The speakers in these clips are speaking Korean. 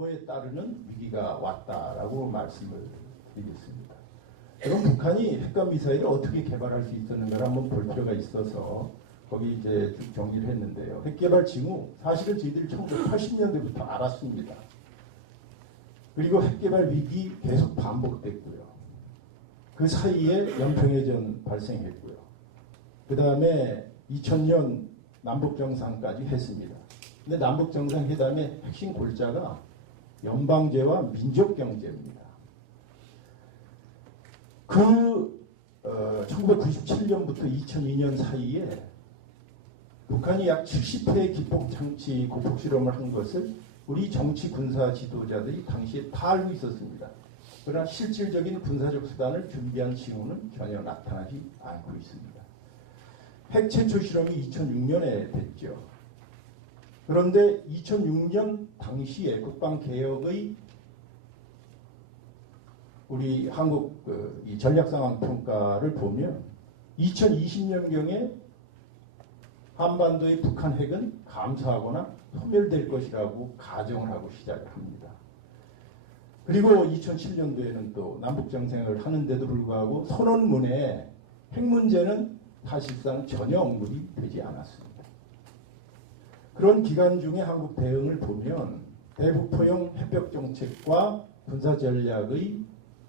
그거에 따르는 위기가 왔다라고 말씀을 드리겠습니다. 그럼 북한이 핵과 미사일을 어떻게 개발할 수 있었는가를 한번 볼 필요가 있어서 거기 이제 쭉 정리를 했는데요. 핵 개발 징후 사실은 저희들이 1980년대부터 알았습니다. 그리고 핵 개발 위기 계속 반복됐고요. 그 사이에 연평해전 발생했고요. 그 다음에 2000년 남북정상까지 했습니다. 근데 남북정상회담의 핵심 골자가 연방제와 민족경제입니다. 1997년부터 2002년 사이에 북한이 약 70회의 기폭장치 고폭 실험을 한 것을 우리 정치 군사 지도자들이 당시에 다 알고 있었습니다. 그러나 실질적인 군사적 수단을 준비한 징후는 전혀 나타나지 않고 있습니다. 핵 최초 실험이 2006년에 됐죠. 그런데 2006년 당시에 국방개혁의 우리 한국 이 전략상황평가를 보면 2020년경에 한반도의 북한 핵은 감소하거나 소멸될 것이라고 가정을 하고 시작을 합니다. 그리고 2007년도에는 또 남북정상회담을 하는데도 불구하고 선언문에 핵 문제는 사실상 전혀 언급이 되지 않았습니다. 그런 기간 중에 한국 대응을 보면 대북포용 핵벽 정책과 군사전략의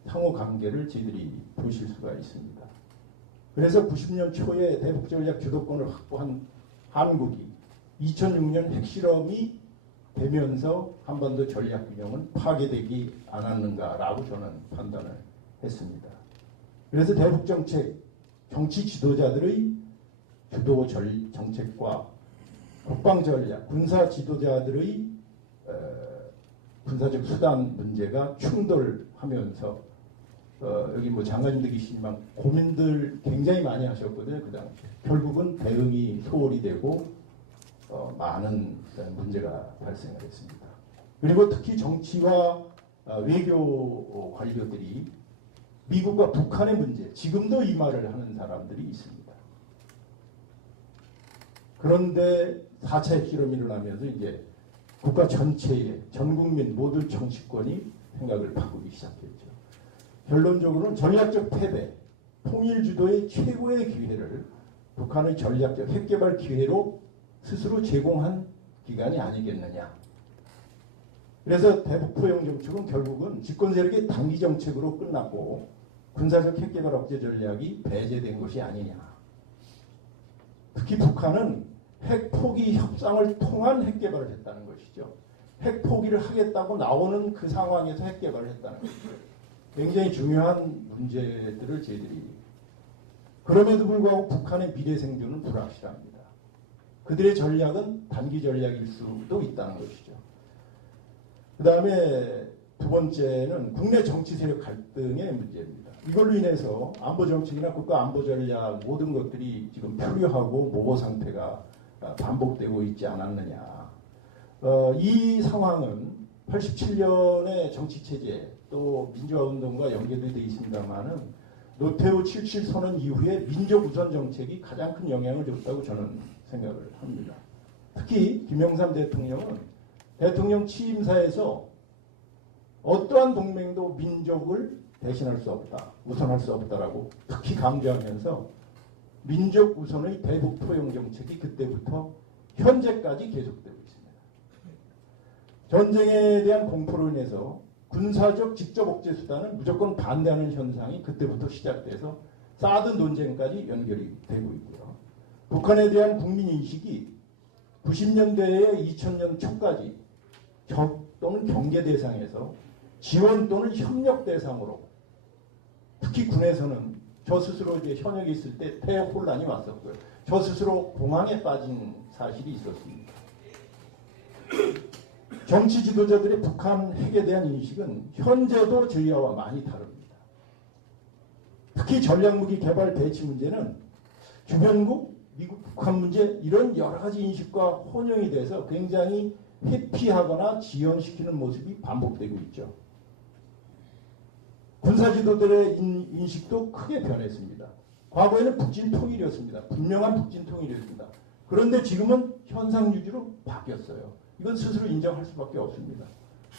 상호관계를 저희들이 보실 수가 있습니다. 그래서 90년 초에 대북전략 주도권을 확보한 한국이 2006년 핵실험이 되면서 한반도 전략균형은 파괴되지 않았는가라고 저는 판단을 했습니다. 그래서 대북정책, 정치 지도자들의 주도 정책과 국방전략, 군사 지도자들의 군사적 수단 문제가 충돌하면서 여기 뭐 장관님들 계시지만 고민들 굉장히 많이 하셨거든요. 그 당시에. 결국은 대응이 소홀히 되고 많은 문제가 발생을 했습니다. 그리고 특히 정치와 외교 관료들이 미국과 북한의 문제, 지금도 이 말을 하는 사람들이 있습니다. 그런데 4차 핵실험이 일어나면서 이제 국가 전체의 전 국민 모든 정치권이 생각을 바꾸기 시작했죠. 결론적으로는 전략적 패배, 통일 주도의 최고의 기회를 북한의 전략적 핵개발 기회로 스스로 제공한 기간이 아니겠느냐. 그래서 대북포용 정책은 결국은 집권 세력의 단기 정책으로 끝났고 군사적 핵개발 억제 전략이 배제된 것이 아니냐. 특히 북한은 핵 포기 협상을 통한 핵개발을 했다는 것이죠. 핵 포기를 하겠다고 나오는 그 상황에서 핵개발을 했다는 것이죠. 굉장히 중요한 문제들을 저희들이 그럼에도 불구하고 북한의 미래 생존은 불확실합니다. 그들의 전략은 단기 전략일 수도 있다는 것이죠. 그 다음에 두 번째는 국내 정치 세력 갈등의 문제입니다. 이걸로 인해서 안보 정책이나 국가 안보 전략 모든 것들이 지금 표류하고 모호 상태가 반복되고 있지 않았느냐. 이 상황은 87년의 정치체제 또 민주화운동과 연계되어 있습니다만은 노태우 77 선언 이후에 민족우선 정책이 가장 큰 영향을 줬다고 저는 생각을 합니다. 특히 김영삼 대통령은 대통령 취임사에서 어떠한 동맹도 민족을 대신할 수 없다, 우선할 수 없다라고 특히 강조하면서 민족 우선의 대북 포용 정책이 그때부터 현재까지 계속되고 있습니다. 전쟁에 대한 공포로 인해서 군사적 직접 억제 수단은 무조건 반대하는 현상이 그때부터 시작돼서 사드 논쟁까지 연결이 되고 있고요. 북한에 대한 국민인식이 90년대에 2000년 초까지 적 또는 경계 대상에서 지원 또는 협력 대상으로 특히 군에서는 저 스스로 이제 현역에 있을 때 폐혼란이 왔었고요. 저 스스로 공황에 빠진 사실이 있었습니다. 정치 지도자들의 북한 핵에 대한 인식은 현재도 저희와 많이 다릅니다. 특히 전략무기 개발 배치 문제는 주변국, 미국, 북한 문제 이런 여러 가지 인식과 혼용이 돼서 굉장히 회피하거나 지연시키는 모습이 반복되고 있죠. 군사 지도들의 인식도 크게 변했습니다. 과거에는 북진 통일이었습니다. 분명한 북진 통일이었습니다. 그런데 지금은 현상 유지로 바뀌었어요. 이건 스스로 인정할 수밖에 없습니다.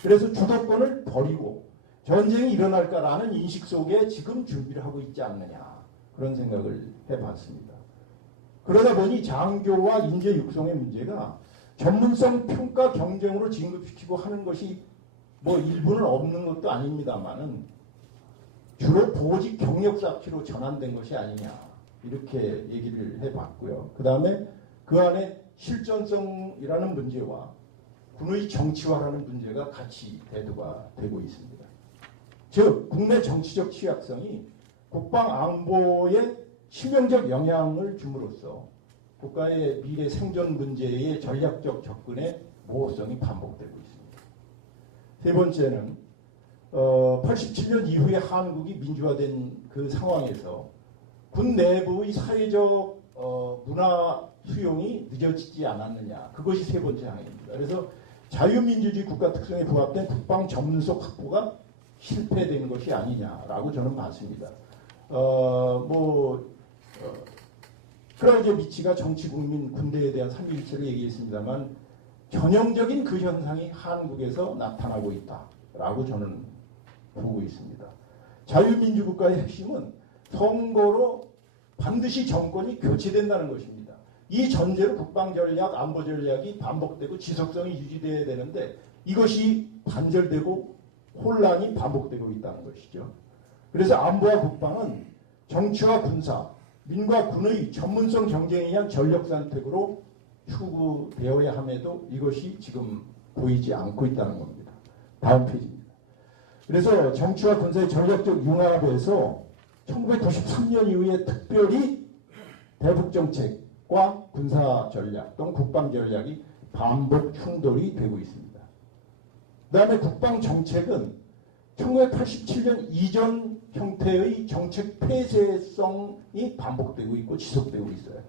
그래서 주도권을 버리고 전쟁이 일어날까라는 인식 속에 지금 준비를 하고 있지 않느냐, 그런 생각을 해봤습니다. 그러다 보니 장교와 인재 육성의 문제가 전문성 평가 경쟁으로 진급시키고 하는 것이 뭐 일부는 없는 것도 아닙니다만은 주로 보직 경력 쌓기로 전환된 것이 아니냐, 이렇게 얘기를 해봤고요. 그 다음에 그 안에 실전성이라는 문제와 군의 정치화라는 문제가 같이 대두가 되고 있습니다. 즉 국내 정치적 취약성이 국방 안보에 치명적 영향을 줌으로써 국가의 미래 생존 문제의 전략적 접근의 모호성이 반복되고 있습니다. 세 번째는 87년 이후에 한국이 민주화된 그 상황에서 군 내부의 사회적 문화 수용이 늦어지지 않았느냐, 그것이 세 번째 항입니다. 그래서 자유민주주의 국가 특성에 부합된 국방 전문성 확보가 실패된 것이 아니냐라고 저는 봤습니다. 클라우디오 미치가 정치, 국민, 군대에 대한 삼위일체를 얘기했습니다만 전형적인 그 현상이 한국에서 나타나고 있다라고 저는 보고 있습니다. 자유민주국가의 핵심은 선거로 반드시 정권이 교체된다는 것입니다. 이 전제로 국방전략, 안보전략이 반복되고 지속성이 유지되어야 되는데 이것이 단절되고 혼란이 반복되고 있다는 것이죠. 그래서 안보와 국방은 정치와 군사, 민과 군의 전문성 경쟁에 의한 전력 선택으로 추구되어야 함에도 이것이 지금 보이지 않고 있다는 겁니다. 다음 페이지입니다. 그래서 정치와 군사의 전략적 융합에서 1993년 이후에 특별히 대북정책과 군사전략 또는 국방전략이 반복 충돌이 되고 있습니다. 그 다음에 국방정책은 1987년 이전 형태의 정책 폐쇄성이 반복되고 있고 지속되고 있어요.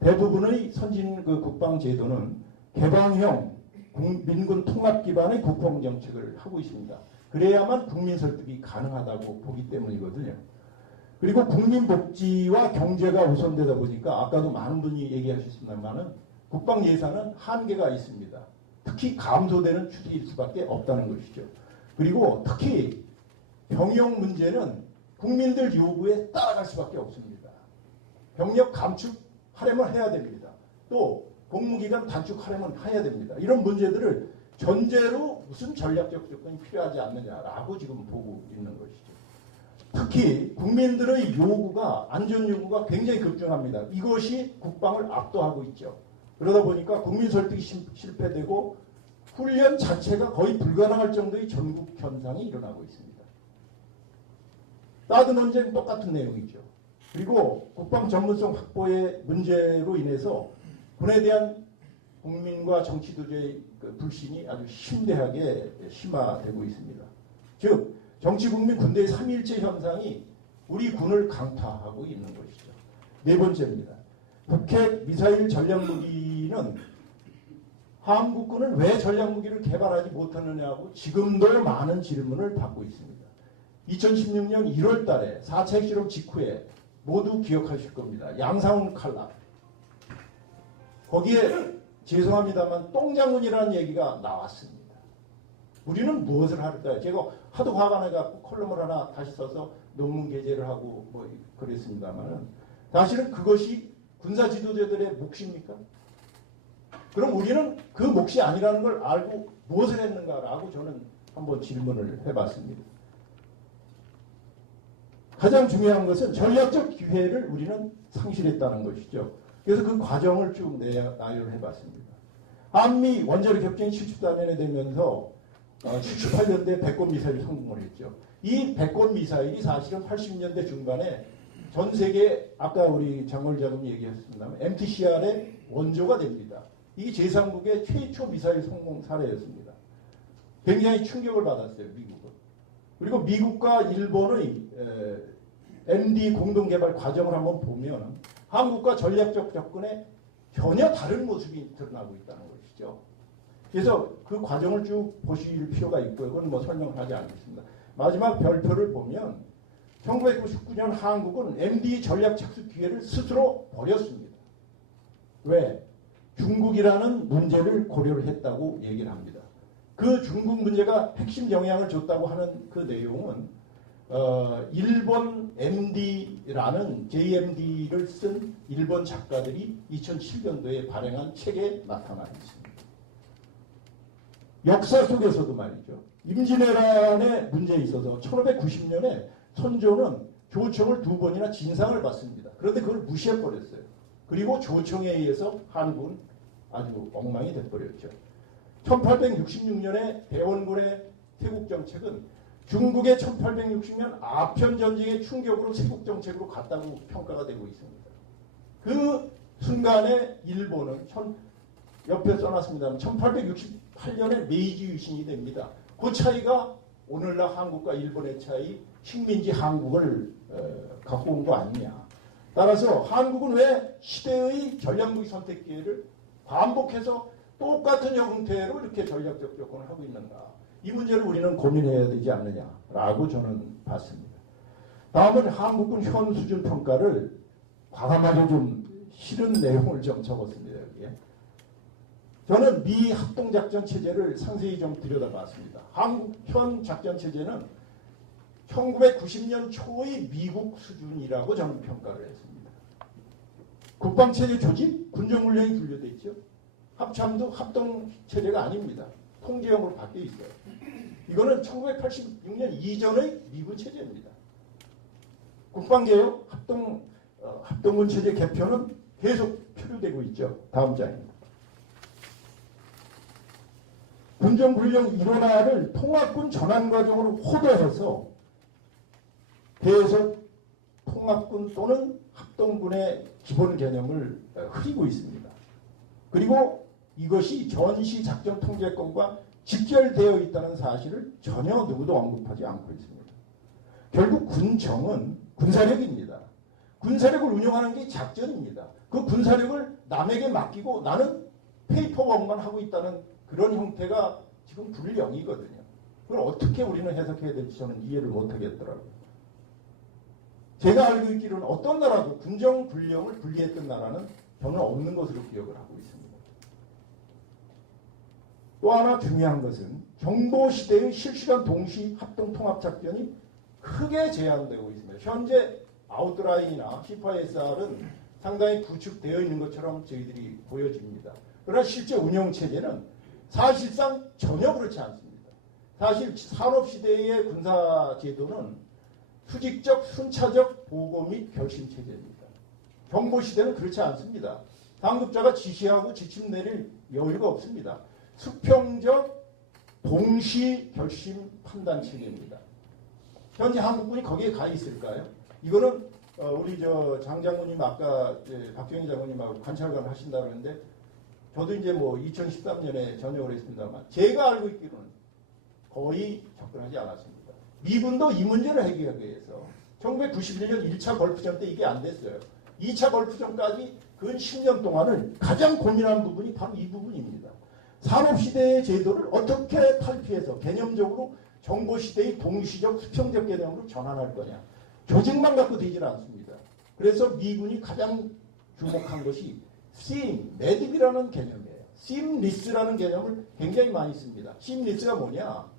대부분의 선진 국방제도는 개방형 민군 통합 기반의 국방정책을 하고 있습니다. 그래야만 국민 설득이 가능하다고 보기 때문이거든요. 그리고 국민복지와 경제가 우선되다 보니까 아까도 많은 분이 얘기하셨습니다만은 국방 예산은 한계가 있습니다. 특히 감소되는 추세일 수밖에 없다는 것이죠. 그리고 특히 병역 문제는 국민들 요구에 따라갈 수밖에 없습니다. 병력 감축하려면 해야 됩니다. 또 복무기간 단축하려면 해야 됩니다. 이런 문제들을 전제로 무슨 전략적 조건이 필요하지 않느냐라고 지금 보고 있는 것이죠. 특히 국민들의 요구가, 안전 요구가 굉장히 급증합니다. 이것이 국방을 압도하고 있죠. 그러다 보니까 국민 설득이 실패되고 훈련 자체가 거의 불가능할 정도의 전국 현상이 일어나고 있습니다. 사드 논쟁 똑같은 내용이죠. 그리고 국방 전문성 확보의 문제로 인해서 군에 대한 국민과 정치도의 불신이 아주 심대하게 심화되고 있습니다. 즉 정치, 국민, 군대의 삼위일체 현상이 우리 군을 강타하고 있는 것이죠. 네 번째입니다. 북핵 미사일 전략무기는 한국군은 왜 전략무기를 개발하지 못하느냐고 지금도 많은 질문을 받고 있습니다. 2016년 1월 달에 4차 핵실험 직후에 모두 기억하실 겁니다. 양상훈 칼날. 거기에 죄송합니다만 똥장군이라는 얘기가 나왔습니다. 우리는 무엇을 할까요? 제가 하도 화가 나갖고 컬럼을 하나 다시 써서 논문 게재를 하고 뭐 그랬습니다만은 사실은 그것이 군사 지도자들의 몫입니까? 그럼 우리는 그 몫이 아니라는 걸 알고 무엇을 했는가라고 저는 한번 질문을 해봤습니다. 가장 중요한 것은 전략적 기회를 우리는 상실했다는 것이죠. 그래서 그 과정을 쭉 나열을 해봤습니다. 한미 원자력 협정이 74년에 되면서 78년대 배권 미사일이 성공을 했죠. 이 배권 미사일이 사실은 80년대 중반에 전 세계 아까 우리 장관장님 얘기했습니다만 MTCR의 원조가 됩니다. 이게 제3국의 최초 미사일 성공 사례였습니다. 굉장히 충격을 받았어요, 미국은. 그리고 미국과 일본의 MD 공동개발 과정을 한번 보면 한국과 전략적 접근에 전혀 다른 모습이 드러나고 있다는 것이죠. 그래서 그 과정을 쭉 보실 필요가 있고요. 그건 뭐 설명을 하지 않겠습니다. 마지막 별표를 보면 1999년 한국은 MD 전략 착수 기회를 스스로 버렸습니다. 왜? 중국이라는 문제를 고려를 했다고 얘기를 합니다. 그 중국 문제가 핵심 영향을 줬다고 하는 그 내용은 일본 MD라는 JMD를 쓴 일본 작가들이 2007년도에 발행한 책에 나타나 있습니다. 역사 속에서도 말이죠. 임진왜란의 문제에 있어서 1590년에 선조는 조총을 2번이나 진상을 받습니다. 그런데 그걸 무시해버렸어요. 그리고 조총에 의해서 한국은 아주 엉망이 돼버렸죠. 1866년에 대원군의 세국정책은 중국의 1860년 아편전쟁의 충격으로 세국정책으로 갔다고 평가가 되고 있습니다. 그 순간에 일본은 옆에 써놨습니다. 1868년에 메이지 유신이 됩니다. 그 차이가 오늘날 한국과 일본의 차이, 식민지 한국을 갖고 온 거 아니냐. 따라서 한국은 왜 시대의 전략무기 선택 기회를 반복해서 똑같은 형태로 이렇게 전략적 접근을 하고 있는가. 이 문제를 우리는 고민해야 되지 않느냐라고 저는 봤습니다. 다음은 한국군 현 수준 평가를 과감하게 좀 싫은 내용을 좀 적었습니다. 여기에. 저는 미 합동작전 체제를 상세히 좀 들여다봤습니다. 한국 현 작전 체제는 1990년 초의 미국 수준이라고 저는 평가를 했습니다. 국방체제 조직, 군정훈련이 분류되어 있죠. 합참도 합동체제가 아닙니다. 통제형으로 바뀌어 있어요. 이거는 1986년 이전의 미군 체제입니다. 국방개혁, 합동군 체제 개편은 계속 표류되고 있죠. 다음 장입니다. 군정훈련 일원화를 통합군 전환 과정으로 호도해서 계속 통합군 또는 합동군의 기본 개념을 흐리고 있습니다. 그리고 이것이 전시 작전 통제권과 직결되어 있다는 사실을 전혀 누구도 언급하지 않고 있습니다. 결국 군정은 군사력입니다. 군사력을 운영하는 게 작전입니다. 그 군사력을 남에게 맡기고 나는 페이퍼워크만 하고 있다는 그런 형태가 지금 불령이거든요. 그걸 어떻게 우리는 해석해야 될지 저는 이해를 못하겠더라고요. 제가 알고 있기로는 어떤 나라도 군정 군령을 분리했던 나라는 저는 없는 것으로 기억을 하고 있습니다. 또 하나 중요한 것은 정보시대의 실시간 동시 합동통합작전이 크게 제한되고 있습니다. 현재 아웃라인이나 C5SR은 상당히 구축되어 있는 것처럼 저희들이 보여집니다. 그러나 실제 운영체제는 사실상 전혀 그렇지 않습니다. 사실 산업시대의 군사제도는 수직적, 순차적 보고 및 결심체제입니다. 정보시대는 그렇지 않습니다. 상급자가 지시하고 지침 내릴 여유가 없습니다. 수평적 동시 결심 판단 체계입니다. 현재 한국군이 거기에 가 있을까요? 이거는 우리 장 장군님 아까 박정희 장군님하고 관찰관을 하신다고 하는데 저도 이제 뭐 2013년에 전역을 했습니다만 제가 알고 있기로는 거의 접근하지 않았습니다. 미군도 이 문제를 해결하기 위해서 1991년 1차 걸프전 때 이게 안 됐어요. 2차 걸프전까지 근 10년 동안을 가장 고민한 부분이 바로 이 부분입니다. 산업시대의 제도를 어떻게 탈피해서 개념적으로 정보시대의 동시적 수평적 개념으로 전환할 거냐. 조직만 갖고 되지는 않습니다. 그래서 미군이 가장 주목한 것이 매듭이라는 개념이에요. 심리스라는 개념을 굉장히 많이 씁니다. 심리스가 뭐냐.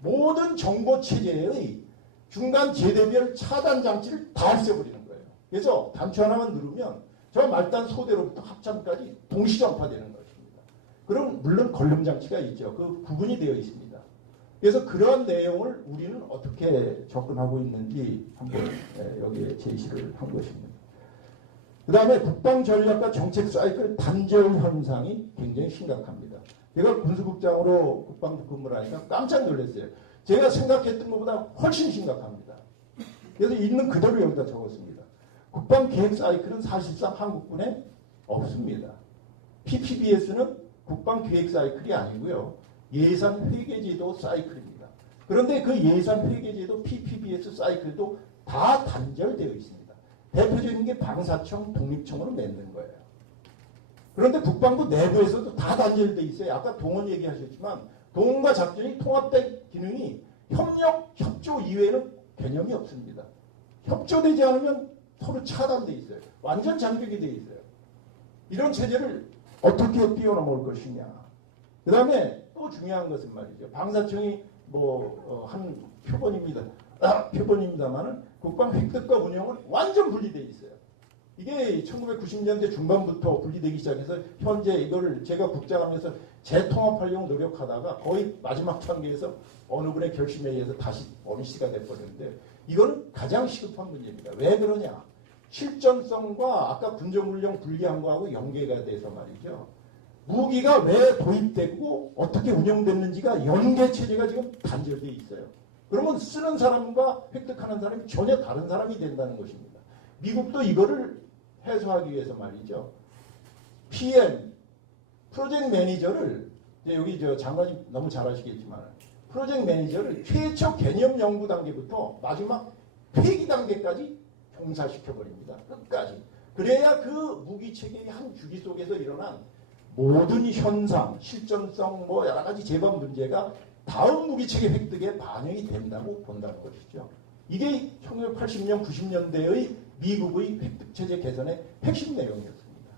모든 정보체제의 중간 제대별 차단 장치를 다 없애버리는 거예요. 그래서 단추 하나만 누르면 저 말단 소대로부터 합참까지 동시 전파되는 것입니다. 그럼 물론 걸림 장치가 있죠. 그 구분이 되어 있습니다. 그래서 그런 내용을 우리는 어떻게 접근하고 있는지 한번 여기에 제시를 한 것입니다. 그 다음에 국방전략과 정책 사이클 단절 현상이 굉장히 심각합니다. 제가 군수국장으로 국방부 근무를 하니까 깜짝 놀랐어요. 제가 생각했던 것보다 훨씬 심각합니다. 그래서 있는 그대로 여기다 적었습니다. 국방계획 사이클은 사실상 한국군에 없습니다. PPBS는 국방계획 사이클이 아니고요. 예산회계제도 사이클입니다. 그런데 그 예산회계제도 PPBS 사이클도 다 단절되어 있습니다. 대표적인 게 방사청, 독립청으로 맺는 거예요. 그런데 국방부 내부에서도 다 단절되어 있어요. 아까 동원 얘기하셨지만 동원과 작전이 통합된 기능이 협력, 협조 이외에는 개념이 없습니다. 협조되지 않으면 서로 차단되어 있어요. 완전 장벽이 되어 있어요. 이런 체제를 어떻게 뛰어넘을 것이냐. 그 다음에 또 중요한 것은 말이죠. 방사청이 한 표본입니다만은 국방 획득과 운영은 완전 분리되어 있어요. 이게 1990년대 중반부터 분리되기 시작해서 현재 이거를 제가 국장하면서 재통합하려고 노력하다가 거의 마지막 단계에서 어느 분의 결심에 의해서 다시 어미시가 돼버렸는데 이건 가장 시급한 문제입니다. 왜 그러냐? 실전성과 아까 군정훈련 분리한 거하고 연계가 돼서 말이죠. 무기가 왜 도입되고 어떻게 운영됐는지가 연계체제가 지금 단절되어 있어요. 그러면 쓰는 사람과 획득하는 사람이 전혀 다른 사람이 된다는 것입니다. 미국도 이거를 해소하기 위해서 말이죠. PM, 프로젝트 매니저를 여기 장관이 너무 잘 아시겠지만 프로젝트 매니저를 최초 개념 연구 단계부터 마지막 폐기 단계까지 종사시켜버립니다. 끝까지. 그래야 그 무기체계의 한 주기 속에서 일어난 모든 현상, 실전성 여러 가지 제반 문제가 다음 무기체계 획득에 반영이 된다고 본다는 것이죠. 이게 1980년, 90년대의 미국의 획득체제 개선의 핵심 내용이었습니다.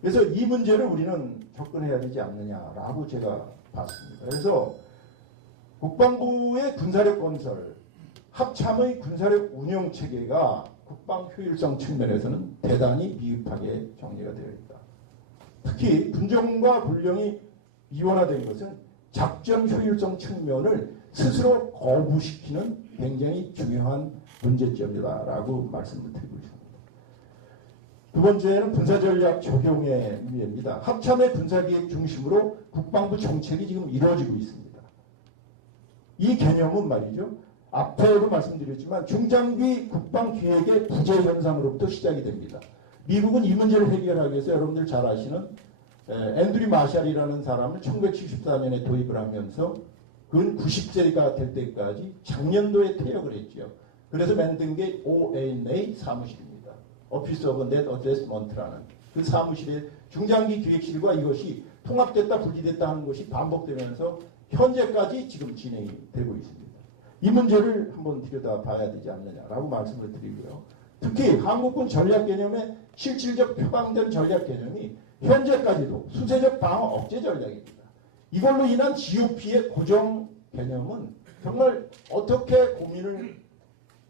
그래서 이 문제를 우리는 접근해야 되지 않느냐라고 제가 봤습니다. 그래서 국방부의 군사력 건설, 합참의 군사력 운영 체계가 국방 효율성 측면에서는 대단히 미흡하게 정리가 되어 있다. 특히 군정과 군령이 이원화된 것은 작전 효율성 측면을 스스로 거부시키는 굉장히 중요한 문제점이다라고 말씀을 드리고 있습니다. 두 번째는 군사전략 적용의 문제입니다. 합참의 군사기획 중심으로 국방부 정책이 지금 이루어지고 있습니다. 이 개념은 말이죠. 앞에도 말씀드렸지만 중장비 국방기획의 부재 현상으로부터 시작이 됩니다. 미국은 이 문제를 해결하기 위해서 여러분들 잘 아시는 앤드류 마샬이라는 사람을 1974년에 도입을 하면서 그건 90세가 될 때까지 작년도에 퇴역을 했죠. 그래서 만든 게 ONA 사무실입니다. Office of Net Adjustment라는 그 사무실의 중장기 기획실과 이것이 통합됐다 분리됐다 하는 것이 반복되면서 현재까지 지금 진행이 되고 있습니다. 이 문제를 한번 들여다봐야 되지 않느냐라고 말씀을 드리고요. 특히 한국군 전략 개념의 실질적 표방된 전략 개념이 현재까지도 수세적 방어 억제 전략입니다. 이걸로 인한 GOP의 고정 개념은 정말 어떻게 고민을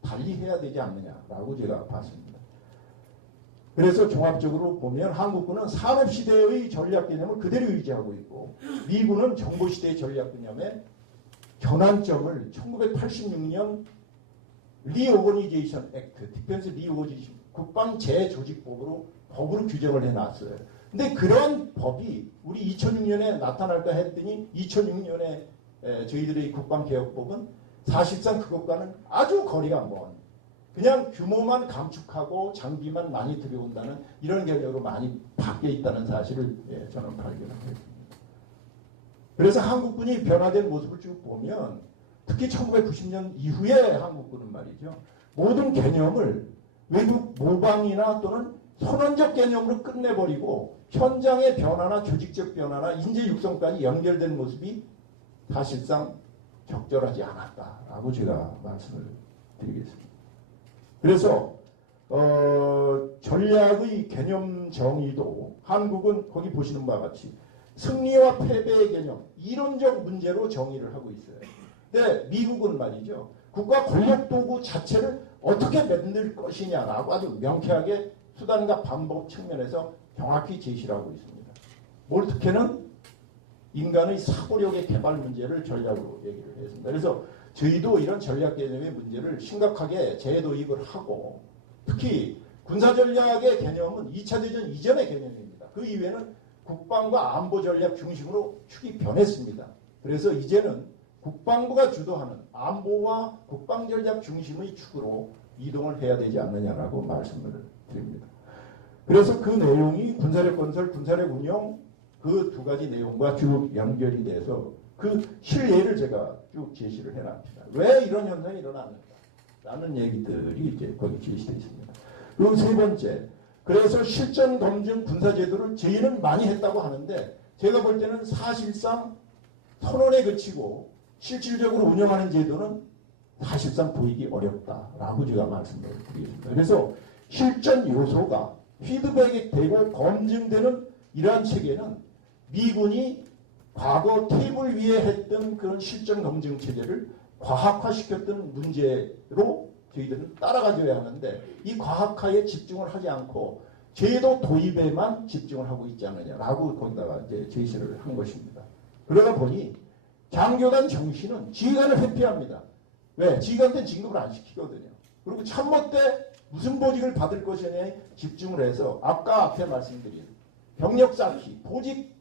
달리해야 되지 않느냐라고 제가 봤습니다. 그래서 종합적으로 보면 한국군은 산업시대의 전략 개념을 그대로 유지하고 있고 미군은 정보시대의 전략 개념의 전환점을 1986년 리오거니제이션 액트, 디펜스 리오거니제이션 국방 재조직법으로 법으로 규정을 해놨어요. 근데 그런 법이 우리 2006년에 나타날까 했더니 2006년에 저희들의 국방개혁법은 사실상 그것과는 아주 거리가 먼 그냥 규모만 감축하고 장비만 많이 들여온다는 이런 결과로 많이 바뀌어 있다는 사실을 저는 발견했습니다. 그래서 한국군이 변화된 모습을 쭉 보면 특히 1990년 이후에 한국군은 말이죠. 모든 개념을 외국 모방이나 또는 선언적 개념으로 끝내버리고 현장의 변화나 조직적 변화나 인재 육성까지 연결된 모습이 사실상 적절하지 않았다라고 제가 말씀을 드리겠습니다. 그래서 전략의 개념 정의도 한국은 거기 보시는 바와 같이 승리와 패배의 개념, 이론적 문제로 정의를 하고 있어요. 근데 미국은 말이죠. 국가 권력 도구 자체를 어떻게 만들 것이냐라고 아주 명쾌하게 수단과 방법 측면에서 정확히 제시를 하고 있습니다. 뭘 특혜는 인간의 사고력의 개발 문제를 전략으로 얘기를 했습니다. 그래서 저희도 이런 전략 개념의 문제를 심각하게 재도입을 하고 특히 군사전략의 개념은 2차 대전 이전의 개념입니다. 그 이후에는 국방과 안보 전략 중심으로 축이 변했습니다. 그래서 이제는 국방부가 주도하는 안보와 국방 전략 중심의 축으로 이동을 해야 되지 않느냐라고 말씀을 드립니다. 그래서 그 내용이 군사력 건설, 군사력 운영 그 두 가지 내용과 쭉 연결이 돼서 그 실예를 제가 쭉 제시를 해놨습니다. 왜 이런 현상이 일어났는가? 라는 얘기들이 이제 거기 제시되어 있습니다. 그리고 세 번째, 그래서 실전 검증 군사제도를 저희는 많이 했다고 하는데 제가 볼 때는 사실상 선언에 그치고 실질적으로 운영하는 제도는 사실상 보이기 어렵다라고 제가 말씀을 드리겠습니다. 그래서 실전 요소가 피드백이 되고 검증되는 이러한 체계는 미군이 과거 테이블 위에 했던 그런 실전 검증 체제를 과학화시켰던 문제로 저희들은 따라가줘야 하는데 이 과학화에 집중을 하지 않고 제도 도입에만 집중을 하고 있지 않느냐라고 거기다가 이제 제시를 한 것입니다. 그러다 보니 장교단 정시는 지휘관을 회피합니다. 왜? 지휘관한테는 진급을 안 시키거든요. 그리고 참모 때 무슨 보직을 받을 것이냐에 집중을 해서 아까 앞에 말씀드린 병력 쌓기, 보직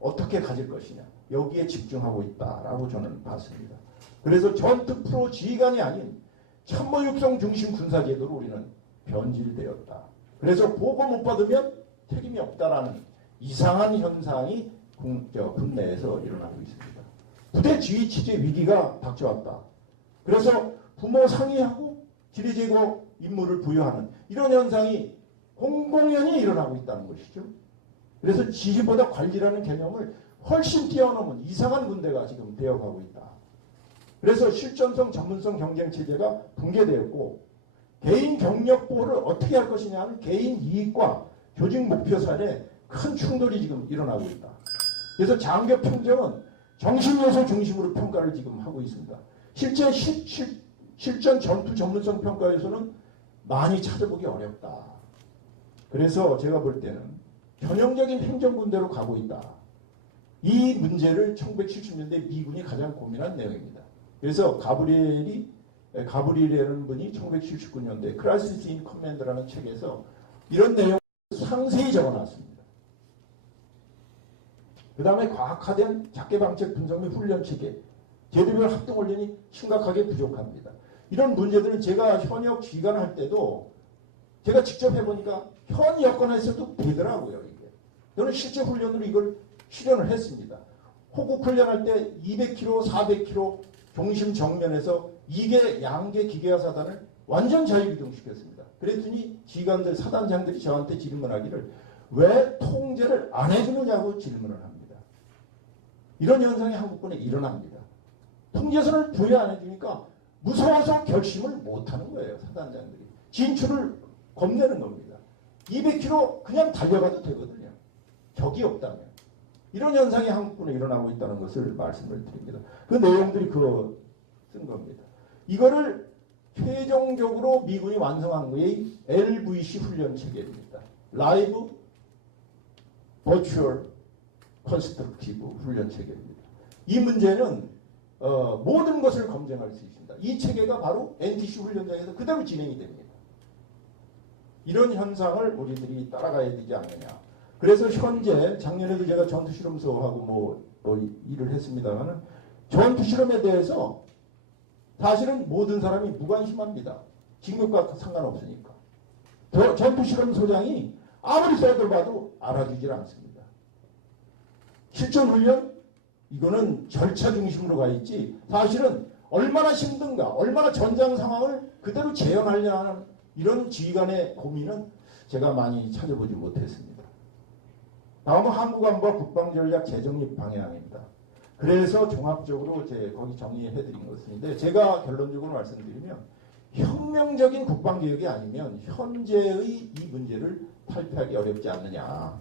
어떻게 가질 것이냐 여기에 집중하고 있다라고 저는 봤습니다. 그래서 전투 프로 지휘관이 아닌 참모 육성 중심 군사제도로 우리는 변질되었다. 그래서 보고 못 받으면 책임이 없다라는 이상한 현상이 국내에서 일어나고 있습니다. 부대 지휘 체제 위기가 닥쳐왔다. 그래서 부모 상의하고 지리제고 임무를 부여하는 이런 현상이 공공연히 일어나고 있다는 것이죠. 그래서 지휘보다 관리라는 개념을 훨씬 뛰어넘은 이상한 군대가 지금 되어가고 있다. 그래서 실전성 전문성 경쟁체제가 붕괴되었고 개인 경력 보호를 어떻게 할 것이냐는 개인 이익과 조직 목표 사이에 큰 충돌이 지금 일어나고 있다. 그래서 장교 평정은 정신요소 중심으로 평가를 지금 하고 있습니다. 실제 실전 전투 전문성 평가에서는 많이 찾아보기 어렵다. 그래서 제가 볼 때는 전형적인 행정군대로 가고 있다. 이 문제를 1970년대 미군이 가장 고민한 내용입니다. 그래서 가브리엘이라는 분이 1979년대 크라이시스 인 커맨드라는 책에서 이런 내용을 상세히 적어놨습니다. 그 다음에 과학화된 작계방책 분석 및 훈련 체계, 제도별 합동훈련이 심각하게 부족합니다. 이런 문제들은 제가 현역 기관을 할 때도 제가 직접 해보니까 현 여건에서도 되더라고요. 이게. 저는 실제 훈련으로 이걸 실현을 했습니다. 호국 훈련할 때 200km, 400km 중심 정면에서 2개 양계 기계화 사단을 완전 자유이동시켰습니다. 그랬더니 지휘관들, 사단장들이 저한테 질문하기를 왜 통제를 안 해주느냐고 질문을 합니다. 이런 현상이 한국군에 일어납니다. 통제선을 부여 안 해주니까 무서워서 결심을 못하는 거예요. 사단장들이. 진출을 겁내는 겁니다. 200km 그냥 달려가도 되거든요. 적이 없다면. 이런 현상이 한국군에 일어나고 있다는 것을 말씀을 드립니다. 그 내용들이 그거 쓴 겁니다. 이거를 최종적으로 미군이 완성한 거의 LVC 훈련 체계입니다. 라이브 버추얼 컨스트럭티브 훈련 체계입니다. 이 문제는 모든 것을 검증할 수 있습니다. 이 체계가 바로 NTC 훈련장에서 그대로 진행이 됩니다. 이런 현상을 우리들이 따라가야 되지 않느냐. 그래서 현재 작년에도 제가 전투실험소하고 일을 했습니다만 전투실험에 대해서 사실은 모든 사람이 무관심합니다. 진급과 상관없으니까. 전투실험소장이 아무리 써들봐도 알아주질 않습니다. 실전훈련? 이거는 절차 중심으로 가 있지 사실은 얼마나 힘든가 얼마나 전장 상황을 그대로 재현하려 하는 이런 지휘관의 고민은 제가 많이 찾아보지 못했습니다. 다음은 한국안보와 국방전략 재정립 방향입니다. 그래서 종합적으로 거기 정리해드린 것인데 제가 결론적으로 말씀드리면 혁명적인 국방개혁이 아니면 현재의 이 문제를 탈피하기 어렵지 않느냐.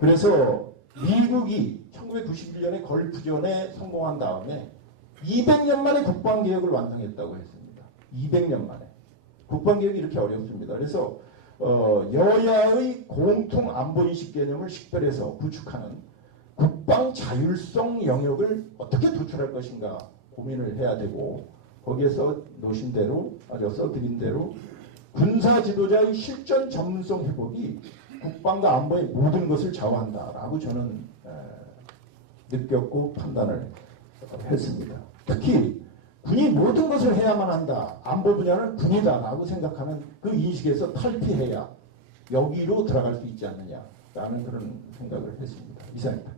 그래서 미국이 1991년에 걸프전에 성공한 다음에 200년 만에 국방개혁을 완성했다고 했습니다. 200년 만에. 국방개혁이 이렇게 어렵습니다. 그래서 여야의 공통 안보인식 개념을 식별해서 구축하는 국방 자율성 영역을 어떻게 도출할 것인가 고민을 해야 되고 거기에서 놓으신 대로 써드린 대로 군사 지도자의 실전 전문성 회복이 국방과 안보의 모든 것을 좌우한다라고 저는 느꼈고 판단을 했습니다. 특히 군이 모든 것을 해야만 한다. 안보 분야는 군이다라고 생각하는 그 인식에서 탈피해야 여기로 들어갈 수 있지 않느냐라는 그런 생각을 했습니다. 이상입니다.